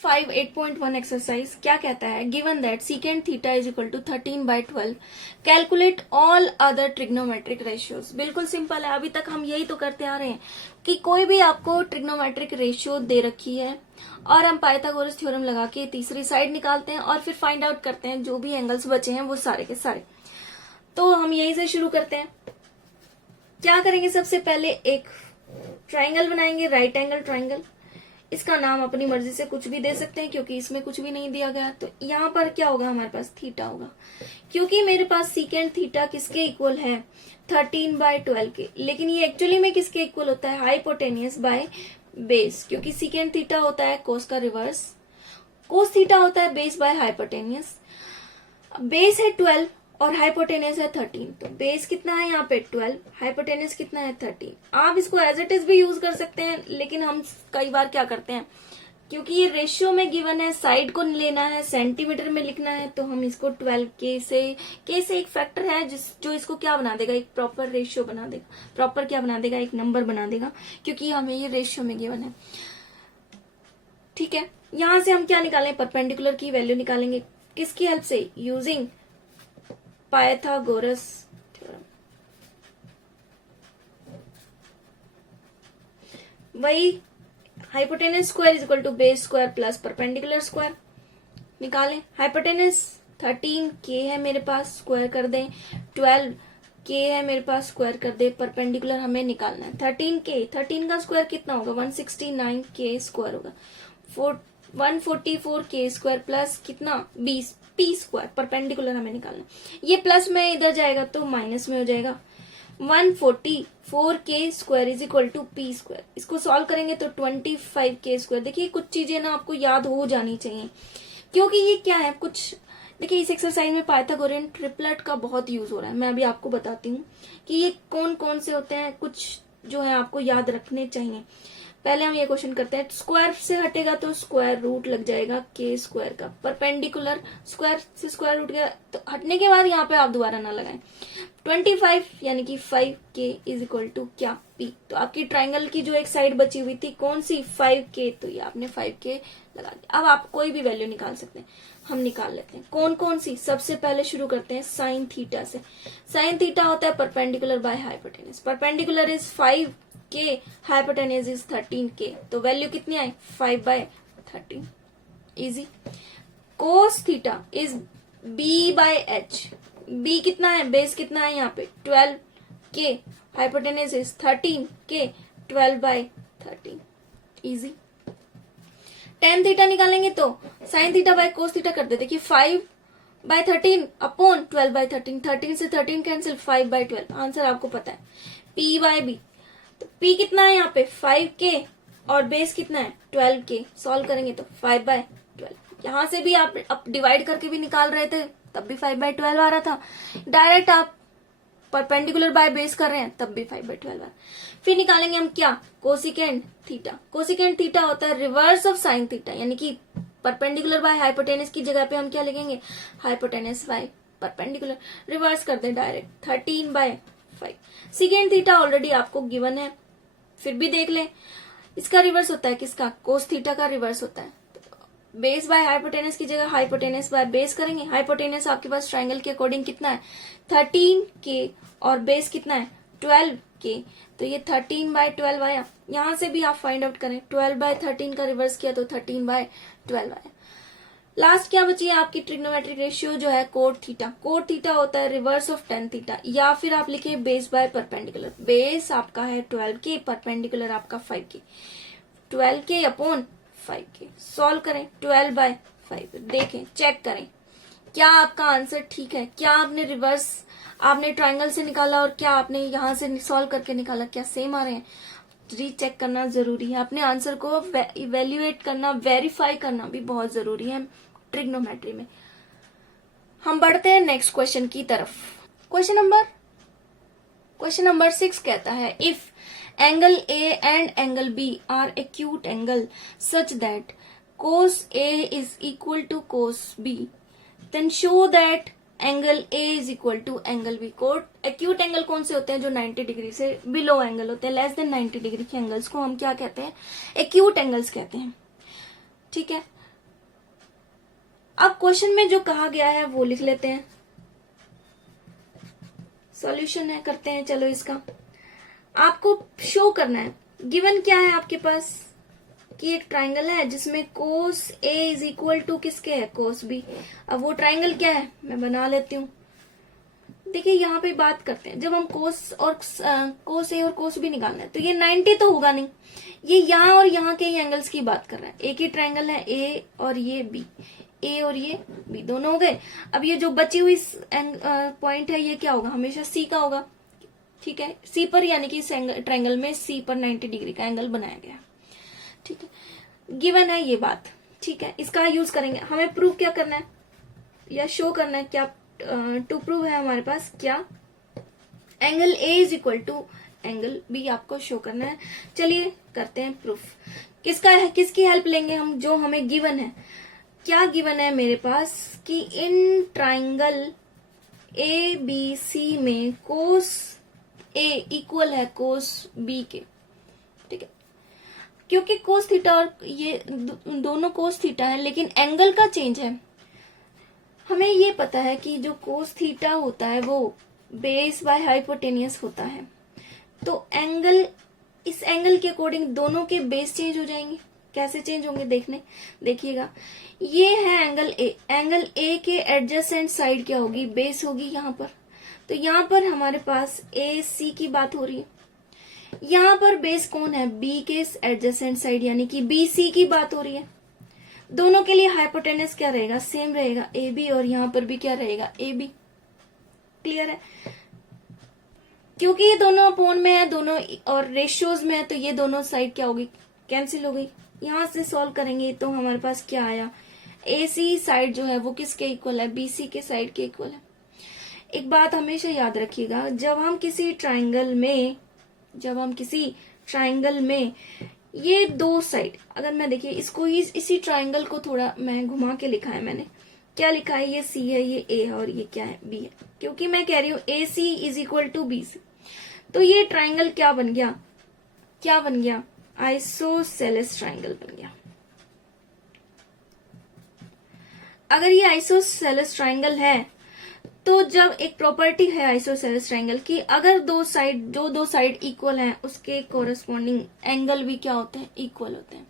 8.1 exercise क्या कहता है, given that secant theta is equal to 13/12, calculate all other trigonometric ratios. बिल्कुल simple है, अभी तक हम यही तो करते आ रहे हैं कि कोई भी आपको ट्रिग्नोमेट्रिक रेशियो दे रखी है और हम पाइथागोरस थ्योरम लगा के तीसरी साइड निकालते हैं और फिर फाइंड आउट करते हैं जो भी एंगल्स बचे हैं वो सारे के सारे। तो हम यही से शुरू करते हैं। क्या करेंगे, सबसे पहले एक ट्राइंगल बनाएंगे, राइट एंगल ट्राइंगल। इसका नाम अपनी मर्जी से कुछ भी दे सकते हैं क्योंकि इसमें कुछ भी नहीं दिया गया। तो यहाँ पर क्या होगा, हमारे पास थीटा होगा, क्योंकि मेरे पास सीकेंट थीटा किसके इक्वल है, 13/12 के। लेकिन ये एक्चुअली में किसके इक्वल होता है, हाइपोटेनियस बाय बेस, क्योंकि सीकेंट थीटा होता है कोस का रिवर्स, कोस थीटा होता है बेस बाय हाइपोटेनियस। बेस है 12 और हाइपोटेनियस है 13, तो बेस कितना है यहाँ पे 12, हाइपोटेनियस कितना है 13। आप इसको एज इट इज भी यूज कर सकते हैं, लेकिन हम कई बार क्या करते हैं, क्योंकि ये रेशियो में गिवन है, साइड को लेना है, सेंटीमीटर में लिखना है, तो हम इसको 12 के से एक फैक्टर है जो इसको क्या बना देगा, एक प्रॉपर रेशियो बना देगा, प्रॉपर क्या बना देगा, एक नंबर बना देगा, क्योंकि हमें ये रेशियो में गिवन है। ठीक है, यहां से हम क्या निकालें, परपेंडिकुलर की वैल्यू निकालेंगे, किसकी हेल्प से, यूजिंग पाइथागोरस थ्योरम। वही hypotenuse square is equal to base square plus perpendicular square निकालें। हाइपोटेनस 13 के है मेरे पास, स्क्वायर कर दें, 12 के है मेरे पास, स्क्वायर कर दे, परपेंडिकुलर हमें निकालना है 13 का स्क्वायर कितना होगा, 169 के स्क्वायर होगा, 144 के स्क्वायर प्लस कितना 20 पी स्क्वायर, परपेंडिकुलर हमें निकालना। ये प्लस में इधर जाएगा तो माइनस में हो जाएगा, 144 के square is equal to P square. इसको सॉल्व करेंगे तो 25 के स्क्वायर। देखिए कुछ चीजें ना आपको याद हो जानी चाहिए, क्योंकि ये क्या है, कुछ देखिए इस एक्सरसाइज में पाइथागोरियन ट्रिपलेट का बहुत यूज हो रहा है। मैं अभी आपको बताती हूँ कि ये कौन कौन से होते हैं, कुछ जो है आपको याद रखने चाहिए। पहले हम ये क्वेश्चन करते हैं, स्क्वायर से हटेगा तो स्क्वायर रूट लग जाएगा के स्क्वायर का, परपेंडिकुलर स्क्वायर से स्क्वायर रूट गया तो हटने के बाद यहाँ पे आप दोबारा ना लगाएं। 25 यानी कि 5 के इज इक्वल टू क्या, पी। तो आपकी ट्राइंगल की जो एक साइड बची हुई थी कौन सी, 5 के, तो ये आपने 5 के लगा दिया। अब आप कोई भी वैल्यू निकाल सकते हैं, हम निकाल लेते हैं कौन कौन सी। सबसे पहले शुरू करते हैं साइन थीटा से। साइन थीटा होता है perpendicular by hypotenuse, perpendicular is 5 के, हाइपोटेनस इज 13 के, तो वैल्यू कितनी आई, 5/13, easy. Cos theta is b/h, b कितना है, बेस कितना है यहाँ पे 12 के, हाइपोटेनस इज 13 के, 12/13, इजी। टेन थीटा निकालेंगे तो sine theta by cos theta कर देते, 5/13 अपॉन 12/13, 13 से 13 कैंसिल, 5/12, आंसर आपको पता है, p/b। तो p कितना है यहाँ पे 5 के और बेस कितना है 12 के, सॉल्व करेंगे तो 5/12। यहां से भी आप डिवाइड करके भी निकाल रहे थे तब भी 5/12 आ रहा था, डायरेक्ट आप परपेंडिकुलर बाय बेस कर रहे हैं तब भी 5/12 आ रहा है। फिर निकालेंगे हम क्या, कोसिकेंट थीटा। कोसिकेंट थीटा होता है रिवर्स ऑफ साइन थीटा, यानी कि परपेंडिकुलर बाय हाइपोटेनस की जगह पे हम क्या लिखेंगे, हाइपोटेनस बाय परपेंडिकुलर, रिवर्स कर दे डायरेक्ट, 13/5। सीकेंट थीटा ऑलरेडी आपको गिवन है, फिर भी देख लें, इसका रिवर्स होता है किसका, कोस थीटा का रिवर्स होता है। बेस बाय हाइपोटेनस की जगह हाइपोटेनस बाय बेस करेंगे। हाइपोटेनस आपके पास ट्राइंगल के अकॉर्डिंग कितना है 13 के और बेस कितना है 12 के, तो ये 13/12 आया। यहां से भी आप फाइंड आउट करें, 12/13 का रिवर्स किया तो 13/12 आया। लास्ट क्या बची है आपकी ट्रिग्नोमेट्रिक रेशियो जो है कोट थीटा। कोट थीटा होता है रिवर्स ऑफ टेन थीटा, या फिर आप लिखे बेस बाय परपेंडिकुलर। बेस आपका है 12 के, परपेंडिकुलर आपका 5 के, 12 के अपॉन 5 के। सॉल्व करें 12/5, देखें चेक करें क्या आपका आंसर ठीक है, क्या आपने रिवर्स आपने ट्राइंगल से निकाला और क्या आपने यहां से सॉल्व करके निकाला, क्या सेम आ रहे हैं। रीचेक करना जरूरी है, अपने आंसर को इवेल्युएट करना, वेरीफाई करना भी बहुत जरूरी है ट्रिग्नोमेट्री में। हम बढ़ते हैं नेक्स्ट क्वेश्चन की तरफ। क्वेश्चन नंबर 6 कहता है, if angle A and angle B are acute angle such that cos A is equal to cos B, then show that angle A is equal to angle B। Quote acute angle कौन से होते हैं, जो 90 degree से below angle होते हैं, less than 90 degree के angles को हम क्या कहते हैं, एक्यूट एंगल्स कहते हैं। ठीक है, अब क्वेश्चन में जो कहा गया है वो लिख लेते हैं, सॉल्यूशन है करते हैं। चलो इसका आपको शो करना है, गिवन क्या है आपके पास कि एक ट्राइंगल है जिसमें कोस ए इज इक्वल टू किसके है, कोस बी। अब वो ट्राइंगल क्या है मैं बना लेती हूँ। देखिए यहाँ पे बात करते हैं, जब हम कोस ए और कोस बी निकालना है तो ये 90 तो होगा नहीं, ये यहाँ और यहाँ के ही एंगल्स की बात कर रहे हैं। एक ही ट्राइंगल है ए और ये बी, ए और ये बी दोनों हो गए। अब ये जो बची हुई पॉइंट है ये क्या होगा, हमेशा सी का होगा, ठीक है, सी पर, यानी कि इस ट्राइंगल में सी पर 90 डिग्री का एंगल बनाया गया, ठीक है। गिवन है ये बात, ठीक है। इसका यूज करेंगे, हमें प्रूव क्या करना है या शो करना है, क्या टू प्रूव है हमारे पास, क्या angle A is equal to angle B आपको शो करना है। चलिए करते हैं प्रूफ। किसका है, किसकी हेल्प लेंगे हम, जो हमें गिवन है। क्या गिवन है मेरे पास कि in triangle A B C में कोस ए इक्वल है कोस बी के, ठीक है। क्योंकि कोस थीटा और ये दोनों कोस थीटा है, लेकिन एंगल का चेंज है। हमें ये पता है कि जो कोस थीटा होता है वो बेस बाय हाइपोटेनियस होता है, तो एंगल, इस एंगल के अकॉर्डिंग दोनों के बेस चेंज हो जाएंगे। कैसे चेंज होंगे देखिएगा, ये है एंगल ए, एंगल ए के एडजेसेंट साइड क्या होगी, बेस होगी यहाँ पर। तो यहाँ पर हमारे पास ए सी की बात हो रही है, यहाँ पर बेस कौन है, बी के एडजेसेंट साइड, यानी कि बी सी की बात हो रही है। दोनों के लिए हाइपोटेनस क्या रहेगा, सेम रहेगा, ए बी, और यहाँ पर भी क्या रहेगा, ए बी। क्लियर है, क्योंकि ये दोनों अपोन में है दोनों और रेशियोज में है, तो ये दोनों साइड क्या होगी, कैंसिल हो गई। यहां से सॉल्व करेंगे तो हमारे पास क्या आया, ए सी साइड जो है वो किसके इक्वल है, बी सी के साइड के इक्वल है। एक बात हमेशा याद रखिएगा, जब हम किसी ट्राइंगल में ये दो साइड, अगर मैं देखिए इसको इसी ट्राइंगल को थोड़ा मैं घुमा के लिखा है, मैंने क्या लिखा है, ये सी है, ये ए है, और ये क्या है, बी है, क्योंकि मैं कह रही हूं A C is equal to B C. तो ये ट्राइंगल क्या बन गया, आइसोसेलेस ट्राइंगल बन गया। अगर ये आइसोसेलेस ट्राइंगल है तो जब एक प्रॉपर्टी है आइसोसेलेस ट्राइंगल की, अगर दो साइड इक्वल हैं उसके कोरस्पॉन्डिंग एंगल भी क्या होते हैं, इक्वल होते हैं।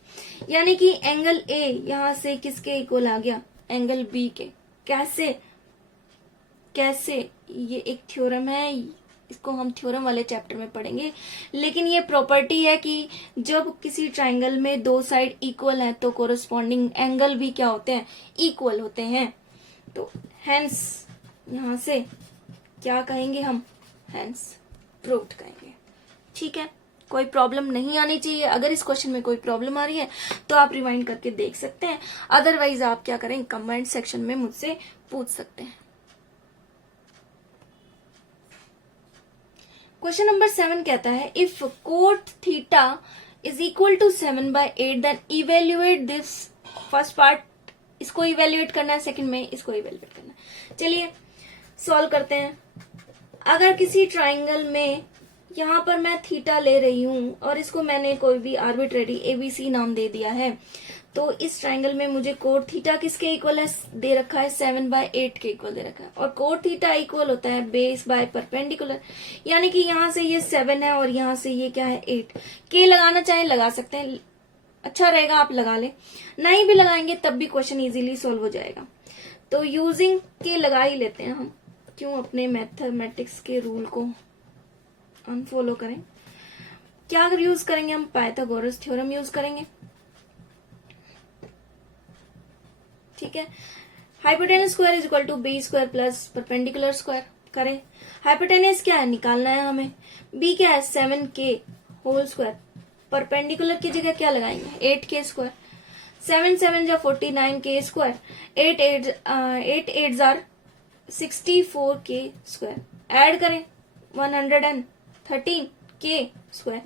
यानी कि एंगल ए यहां से किसके इक्वल आ गया, एंगल बी के। कैसे ये एक थ्योरम है, इसको हम थ्योरम वाले चैप्टर में पढ़ेंगे, लेकिन ये प्रॉपर्टी है कि जब किसी ट्राइंगल में दो साइड इक्वल है तो कोरस्पॉन्डिंग एंगल भी क्या होते हैं, इक्वल होते हैं। तो हेंस यहां से क्या कहेंगे हम, हेंस प्रूव्ड कहेंगे। ठीक है, कोई प्रॉब्लम नहीं आनी चाहिए। अगर इस क्वेश्चन में कोई प्रॉब्लम आ रही है तो आप रिवाइंड करके देख सकते हैं, अदरवाइज आप क्या करें, कमेंट सेक्शन में मुझसे पूछ सकते हैं। क्वेश्चन नंबर 7 कहता है, if cot theta is equal to 7/8 then evaluate this. First part इसको इवेल्युएट करना है, सेकंड में इसको इवेल्युएट करना है। चलिए सॉल्व करते हैं। अगर किसी ट्राइंगल में यहां पर मैं थीटा ले रही हूं और इसको मैंने कोई भी आर्बिट्रेरी एबीसी नाम दे दिया है, तो इस ट्राइंगल में मुझे कोट थीटा किसके इक्वल है, दे रखा है 7/8 के इक्वल दे रखा है, और कोट थीटा इक्वल होता है बेस बाय परपेंडिकुलर, यानी कि यहां से ये 7 है और यहां से ये क्या है 8। के लगाना चाहे लगा सकते हैं, अच्छा रहेगा आप लगा ले, नहीं भी लगाएंगे तब भी क्वेश्चन इजीली सोल्व हो जाएगा। तो यूजिंग के लगा ही लेते हैं हम, क्यों अपने मैथमेटिक्स के रूल को अनफॉलो करें। क्या यूज करेंगे हम, पाइथागोरस थ्योरम यूज करेंगे। ठीक है, hypotenuse square is equal to B square plus perpendicular square करें। हाइपोटेनस क्या है निकालना है हमें, बी क्या है 7k होल स्क्वायर, परपेंडिकुलर की जगह क्या लगाएंगे 8k स्क्वायर, 7 7 जा 49k square, 8 8 jar 64k square, add करें 113k स्क्वायर।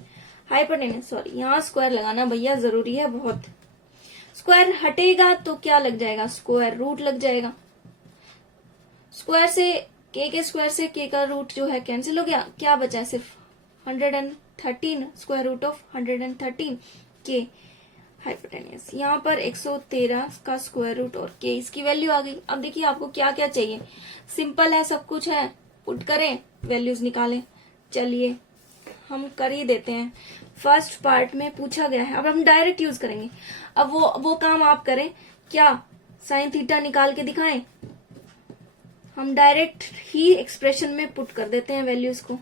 हाइपोटेनस, सॉरी यहाँ स्क्वायर लगाना भैया जरूरी है बहुत, स्क्वायर हटेगा तो क्या लग जाएगा, स्क्वायर रूट लग जाएगा। स्क्वायर से के स्क्वायर से के का रूट जो है कैंसिल हो गया, क्या बचा है सिर्फ 113 स्क्वायर रूट ऑफ 113 के। हाइपोटेनियस। यहाँ पर 113 का स्क्वायर रूट और के, इसकी वैल्यू आ गई। अब देखिए आपको क्या क्या चाहिए, सिंपल है, सब कुछ है, पुट करें, वैल्यूज निकालें। चलिए हम कर ही देते हैं। फर्स्ट पार्ट में पूछा गया है, अब हम डायरेक्ट यूज करेंगे। अब वो काम आप करें, क्या साइन थीटा निकाल के दिखाएं? हम डायरेक्ट ही एक्सप्रेशन में पुट कर देते हैं वैल्यूज को,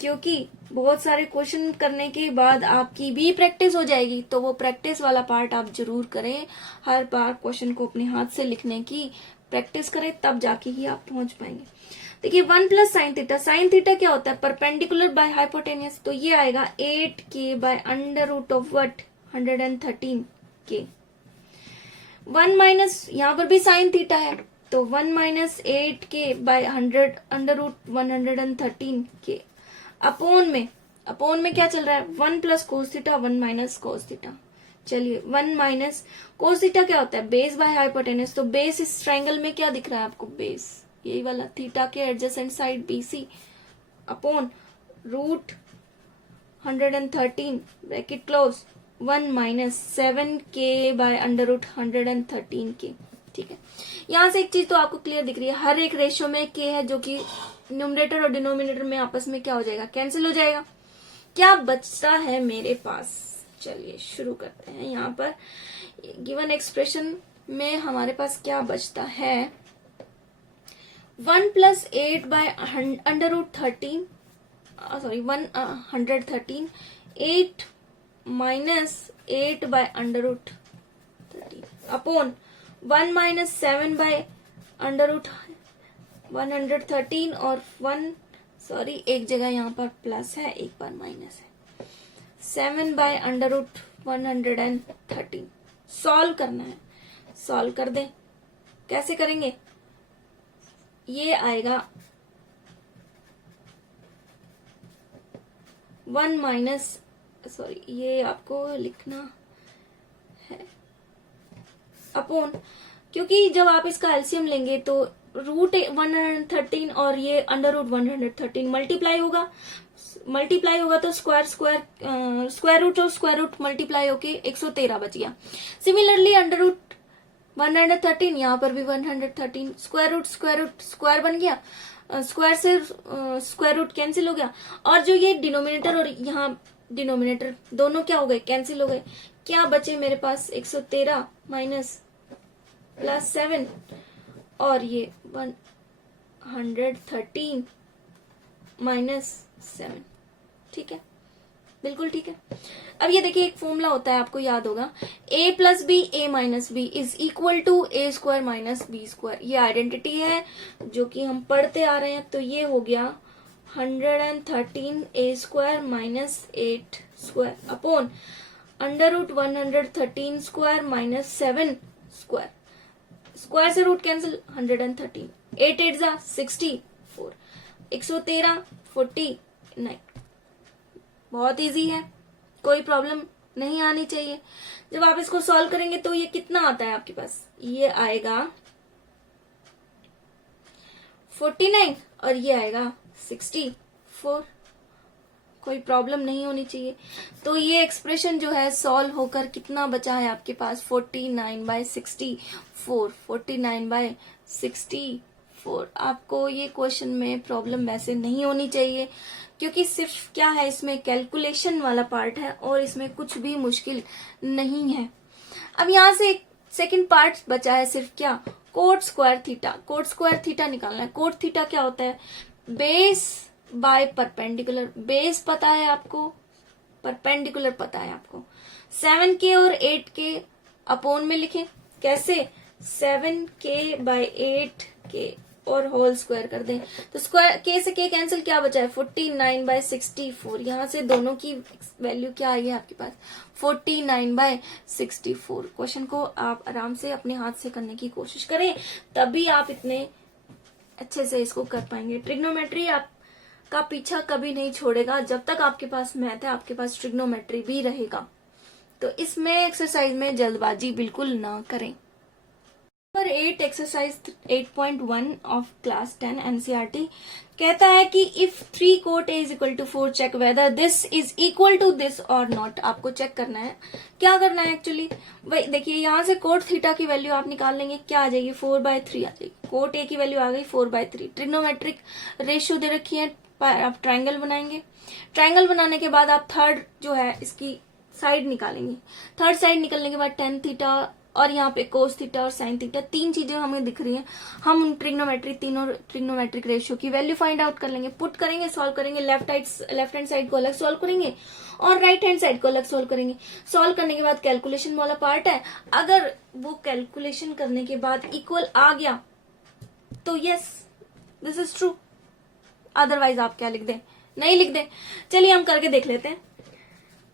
क्योंकि बहुत सारे क्वेश्चन करने के बाद आपकी भी प्रैक्टिस हो जाएगी। तो वो प्रैक्टिस वाला पार्ट आप जरूर करें, हर बार क्वेश्चन को अपने हाथ से लिखने की प्रैक्टिस करें, तब जाके ही आप पहुंच पाएंगे। देखिए 1 plus sine theta, sine theta क्या होता है? परपेंडिकुलर बाय हाइपोटेनियस, तो ये आएगा 8k by under root of what 113k। 1 minus, यहाँ पर भी साइन थीटा है, तो 1 minus 8k by 100 under root 113k। Upon में क्या चल रहा है? 1 plus cos theta, 1 minus cos theta. चलिए 1 माइनस कोस थीटा क्या होता है? Base by hypotenuse. तो बेस इस ट्रायंगल में क्या दिख रहा है आपको? बेस यही वाला, थीटा के adjacent side BC upon root 113 bracket close 1 minus 7k by under root 113k। ठीक है, यहां से एक चीज तो आपको क्लियर दिख रही है, हर एक रेशियो में k है, जो कि न्यूमरेटर और डिनोमिनेटर में आपस में क्या हो जाएगा? कैंसिल हो जाएगा। क्या बचता है मेरे पास? चलिए शुरू करते हैं। यहाँ पर गिवन एक्सप्रेशन में हमारे पास क्या बचता है? 1 plus 8 by under root 13, sorry 113, 8 minus 8 by under root 13 upon 1 minus 7 by under root 113 और 1, सॉरी एक जगह यहाँ पर प्लस है, एक बार माइनस है, 7 बाय अंडर रूट 113। सॉल्व करना है, सॉल्व कर दें। कैसे करेंगे? ये आएगा 1 माइनस, सॉरी ये आपको लिखना है अपॉन, क्योंकि जब आप इसका एलसीएम लेंगे तो रूट 113 और ये अंडर रूट 113 मल्टीप्लाई होगा तो स्क्वायर रूट और स्क्वायर रूट मल्टीप्लाई होके 113 बच गया। सिमिलरली अंडर रूट 113, यहाँ पर भी 113, स्क्वायर बन गया, स्क्वायर से स्क्वायर रूट कैंसिल हो गया, और जो ये डिनोमिनेटर और यहाँ डिनोमिनेटर दोनों क्या हो गए? कैंसिल हो गए। क्या बचे मेरे पास? 113 माइनस प्लस 7 और ये 113 माइनस 7। ठीक है, बिल्कुल ठीक है। अब ये देखिए एक फॉर्मूला होता है, आपको याद होगा, a plus B A minus B is equal to A square minus B square. ये आइडेंटिटी है जो कि हम पढ़ते आ रहे हैं। तो ये हो गया 113 a square minus 8 square upon under root 113 square minus 7 square. Square से रूट कैंसिल, 113, 8 8 जा 64, 113 49। बहुत इजी है, कोई प्रॉब्लम नहीं आनी चाहिए। जब आप इसको सॉल्व करेंगे तो ये कितना आता है आपके पास? ये आएगा 49 और ये आएगा 64। कोई प्रॉब्लम नहीं होनी चाहिए। तो ये एक्सप्रेशन जो है सॉल्व होकर कितना बचा है आपके पास? 49/64, 49/64। आपको ये क्वेश्चन में प्रॉब्लम वैसे नहीं होनी चाहिए, क्योंकि सिर्फ क्या है, इसमें कैलकुलेशन वाला पार्ट है और इसमें कुछ भी मुश्किल नहीं है। अब यहाँ से एक सेकंड पार्ट बचा है सिर्फ, क्या? Coat square theta. Coat square theta निकालना है। कोट थीटा क्या होता है? Base by perpendicular. बेस पता है आपको, परपेंडिकुलर पता है आपको। 7k और 8k अपॉन में लिखें। कैसे? 7k बाय 8k और होल स्क्वायर कर दें। तो स्क्वायर k से k कैंसिल, क्या बचा है? 49/64। यहाँ से दोनों की वैल्यू क्या आई है आपके पास? 49/64। क्वेश्चन को आप आराम से अपने हाथ से करने की कोशिश करें, तभी आप इतने अच्छे से इसको कर पाएंगे। ट्रिग्नोमेट्री आपका पीछा कभी नहीं छोड़ेगा। जब तक आपके पास मैथ है, आपके पास ट्रिग्नोमेट्री भी रहेगा। तो इसमें एक्सरसाइज में जल्दबाजी बिल्कुल ना करें। Number 8 exercise 8.1 of class 10 NCERT कहता है कि if 3 cot A is equal to 4 check whether this is equal to this or not. आपको चेक करना है, क्या करना है एक्चुअली भाई देखिए यहाँ से कोट थीटा की वैल्यू आप निकाल लेंगे, क्या आ जाएगी 4/3 आ जाएगी। कोट ए की वैल्यू आ गई 4/3। ट्रिग्नोमेट्रिक रेशियो दे रखी है, आप ट्रायंगल बनाएंगे। ट्रायंगल बनाने के बाद आप थर्ड जो है इसकी साइड निकालेंगे। थर्ड साइड निकलने के बाद टेन थीटा और यहाँ पे कोस थीटा और साइन थीटा, तीन चीजें हमें दिख रही हैं। हम उन तीनों ट्रिग्नोमेट्रिक रेशियो की वैल्यू फाइंड आउट कर लेंगे, पुट करेंगे, सॉल्व करेंगे। लेफ्ट हैंड साइड को अलग सॉल्व करेंगे और राइट हैंड साइड को अलग सॉल्व करेंगे। सॉल्व करने के बाद कैलकुलेशन वाला पार्ट है, अगर वो कैलकुलेशन करने के बाद इक्वल आ गया तो yes this is true, otherwise आप क्या लिख दें, नहीं लिख दें। चलिए हम करके देख लेते हैं।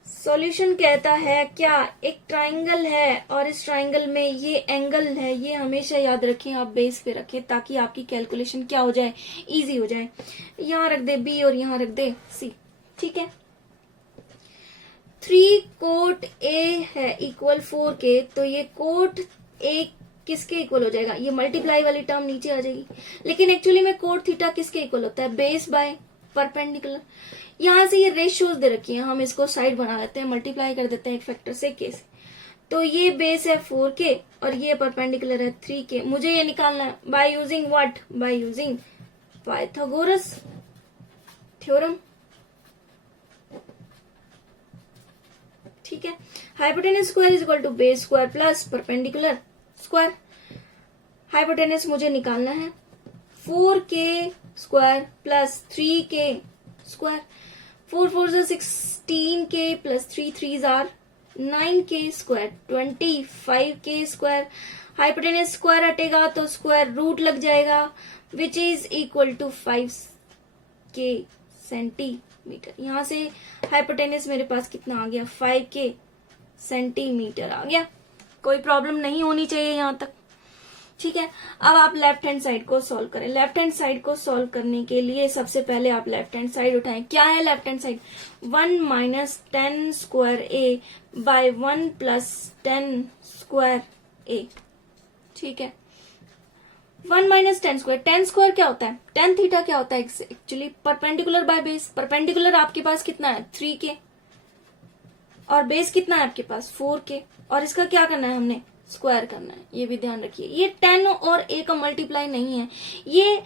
सॉल्यूशन कहता है क्या, एक ट्राइंगल है और इस ट्राइंगल में ये एंगल है, ये हमेशा याद रखें, आप बेस पे रखें ताकि आपकी कैलकुलेशन क्या हो जाए, इजी हो जाए। यहाँ रख दे बी और यहाँ रख दे सी, ठीक है। 3 कोट ए है इक्वल 4 के, तो ये कोट ए किसके इक्वल हो जाएगा, ये मल्टीप्लाई वाली टर्म नीचे आ जाएगी। लेकिन एक्चुअली में कोट थीटा किसके इक्वल होता है, बेस बाय परपेंडिकुलर। यहां से ये रेशियोज दे रखी है, हम इसको साइड बना लेते हैं, मल्टीप्लाई कर देते हैं एक फैक्टर से के से। तो ये बेस है 4 के और ये परपेंडिकुलर है 3 के। मुझे ये निकालना है by using what, by using Pythagoras theorem, ठीक है। Hypotenuse square is equal to base square plus perpendicular square. Hypotenuse मुझे निकालना है 4k square plus 3k square. 4 4 16k plus 3 3 9k square 25k square. Hypotenuse square हटेगा तो square root लग जाएगा which is equal to 5k centimetre. यहां से hypotenuse मेरे पास कितना आ गया, 5k सेंटीमीटर आ गया। कोई प्रॉब्लम नहीं होनी चाहिए यहां तक, ठीक है। अब आप लेफ्ट हैंड साइड को सॉल्व करें। लेफ्ट हैंड साइड को सॉल्व करने के लिए सबसे पहले आप लेफ्ट हैंड साइड उठाएं। क्या है left hand side, 1 minus 10 square a by 1 plus 10 square a, ठीक है। 1 माइनस 10 स्क्वायर, 10 स्क्वायर क्या होता है, 10 थीटा क्या होता है actually, perpendicular by base. Perpendicular आपके पास कितना है 3k और बेस कितना है आपके पास 4k, और इसका क्या करना है हमने, स्क्वायर करना है। ये भी ध्यान रखिए, ये 10 और a का मल्टीप्लाई नहीं है, ये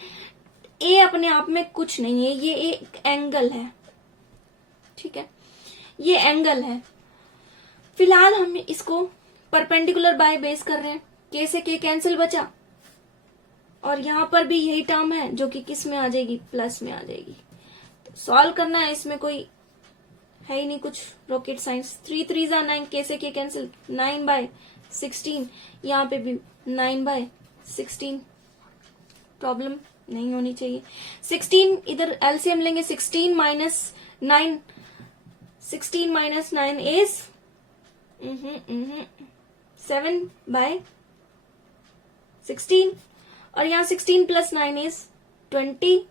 a अपने आप में कुछ नहीं है, ये एक एंगल है, ठीक है, ये एंगल है। फिलहाल हम इसको परपेंडिकुलर बाय बेस कर रहे हैं, k से k कैंसिल बचा और यहां पर भी यही टर्म है जो कि किस में आ जाएगी, प्लस में आ जाएगी। तो सॉल्व करना है, इसमें कोई है ही नहीं कुछ रॉकेट साइंस। 3 3 9, k से k कैंसिल, 9/16, यहाँ पे भी 9/16, प्रॉब्लम नहीं होनी चाहिए। 16 इधर एलसीएम लेंगे, 16 माइनस 9, 16 माइनस 9 इज 7/16 और यहाँ 16 प्लस 9 इज 20।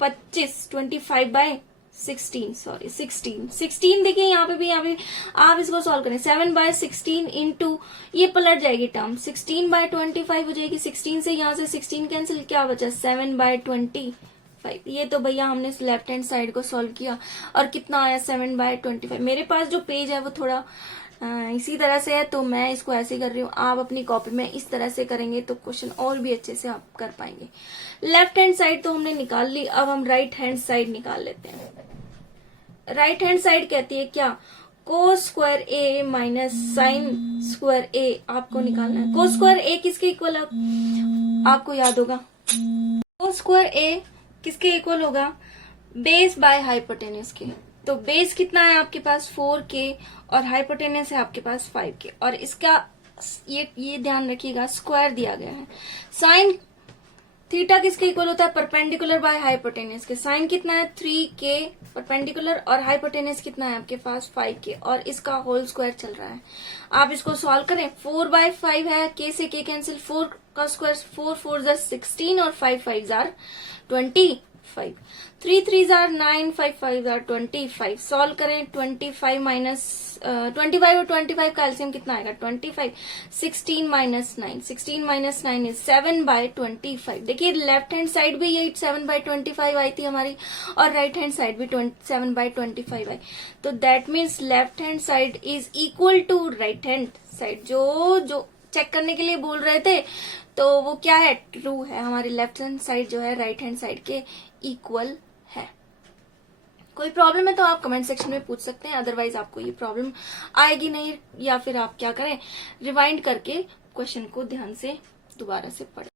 25/16 सॉरी 16 देखिए यहाँ पे भी आप इसको सॉल्व करें। 7/16 इंटू ये पलट जाएगी टर्म, 16/25 हो जाएगी। 16 से यहाँ से 16 कैंसिल, क्या बचा 7/25। ये तो भैया हमने लेफ्ट हैंड साइड को सॉल्व किया और कितना आया 7/25। मेरे पास जो पेज है वो थोड़ा इसी तरह से है तो मैं इसको ऐसे कर रही हूँ। आप अपनी कॉपी में इस तरह से करेंगे तो क्वेश्चन और भी अच्छे से आप कर पाएंगे। लेफ्ट हैंड साइड तो हमने निकाल ली, अब हम राइट हैंड साइड निकाल लेते हैं। राइट हैंड साइड कहती है क्या, कोस स्क्वायर ए माइनस साइन स्क्वायर ए आपको निकालना है। कोस स्क्वायर ए किसके इक्वल है आपको याद होगा, कोस स्क्वायर ए किसके इक्वल होगा, बेस बाय हाइपोटेनस के। तो बेस कितना है आपके पास 4k और हाइपोटेनस है आपके पास 5k और इसका ये ध्यान रखिएगा स्क्वायर दिया गया है। साइन थीटा किसके इक्वल होता है, परपेंडिकुलर बाय हाइपोटेनस के। साइन कितना है 3k परपेंडिकुलर और हाइपोटेनस कितना है आपके पास 5k और इसका होल स्क्वायर चल रहा है। आप इसको सॉल्व करें, 4/5 है, k से k कैंसिल, 4 का स्क्वायर 4 4 16 और 5 5 20। 5, 3 3s are 9, 5 5s are 25. Solve करें 25 माइनस 25 और 25 का एलसीएम कितना आएगा 25. 16 माइनस 9, 16 माइनस 9 इज 7/25. देखिए लेफ्ट हैंड साइड भी यही 7/25 आई थी हमारी और राइट हैंड साइड भी 7/25 आई. तो that means left hand side is equal to right hand side. जो चेक करने के लिए बोल रहे थे तो वो क्या है, ट्रू है. हमारी लेफ्ट हैंड साइड जो है राइट हैंड साइड के इक्वल है. कोई प्रॉब्लम है तो आप कमेंट सेक्शन में पूछ सकते हैं, अदरवाइज आपको ये प्रॉब्लम आएगी नहीं, या फिर आप क्या करें रिवाइंड करके क्वेश्चन को ध्यान से दोबारा से पढ़ें.